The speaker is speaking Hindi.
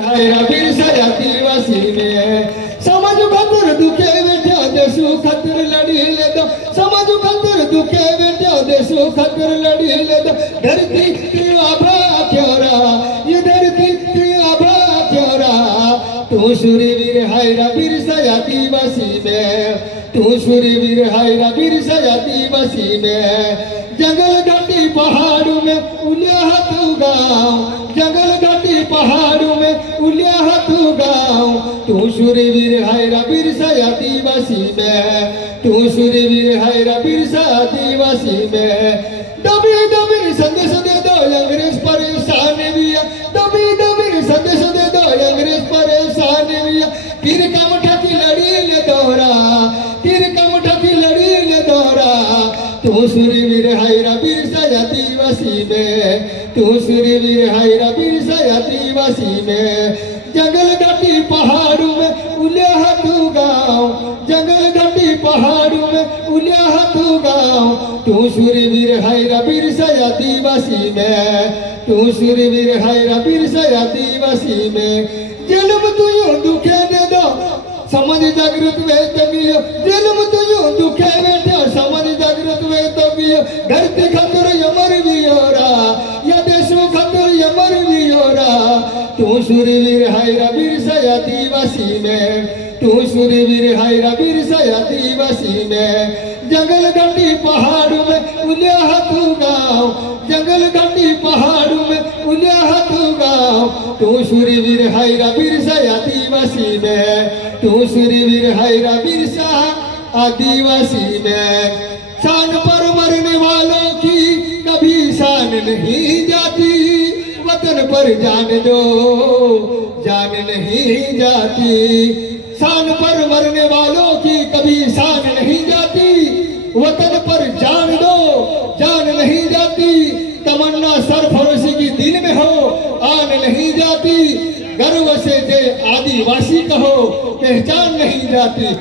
आदिवासी में समझ खतर दुखे बेटा देशु खतर लड़ी ले दो समझ खतर दुखे बेटा देशु खतर लड़ी ले दो धरती आभा क्यों रहा ये धरती आभा क्यों रहा तू शूरवीर हायरा बिरसा आदिवासी में तू शूरवीर हायरा बिरसा आदिवासी में जंगल घाटी पहाड़ों में उलिया तू गाँव जंगल घाटी पहाड़ों में उलिया तू गाँव तू शूरवीर हायरा बिरसा आदिवासी में तू शूरवीर हायरा बिरसा आदिवासी में दबी दबी संदेश दे दो अंग्रेज परेशान बिया दबी दबी संदेश दे दो अंग्रेज परेशान बिया फिर कम ठकी लड़ी ले दोहरा फिर कम ठकी लड़ी ले दोहरा तू शूरवीर हायरा बिरसा आदिवासी में तू शूरवीर हायरा बिरसा आदिवासी में जंगल घाटी पहाड़ों में उलिया तू गाँव जंगल घाटी पहाड़ों में उलिया तू गाँव तू शूरवीर हायरा बिरसा आदिवासी में तू शूरवीर हायरा बिरसा आदिवासी में जन्म तुझो दुखे दे दो समझ जागृत वे तबियो जन्म तुझो दुखे बैठो समझ जागृत वे तबियो धरती खतर यमर बियोरा या देशो खतर यमर बियोरा तू शूरवीर हायरा बिरसा आदिवासी में तू शूरवीर हायरा बिरसा आदिवासी में जंगल घाटी पहाड़ों में उलिया तू गाँव जंगल घाटी पहाड़ों में उलिया तू गाँव तू शूरवीर हायरा बिरसा आदिवासी में तू शूरवीर हायरा बिरसा आदिवासी में शान पर मरने वालों की कभी शान नहीं जाती वतन पर जान दो जान नहीं जाती शान पर मरने वालों की कभी शान नहीं जाती वतन पर जान दो जान नहीं जाती तमन्ना सरफरोशी की दिल में हो आन नहीं जाती गर्व से जय आदिवासी कहो पहचान नहीं जाती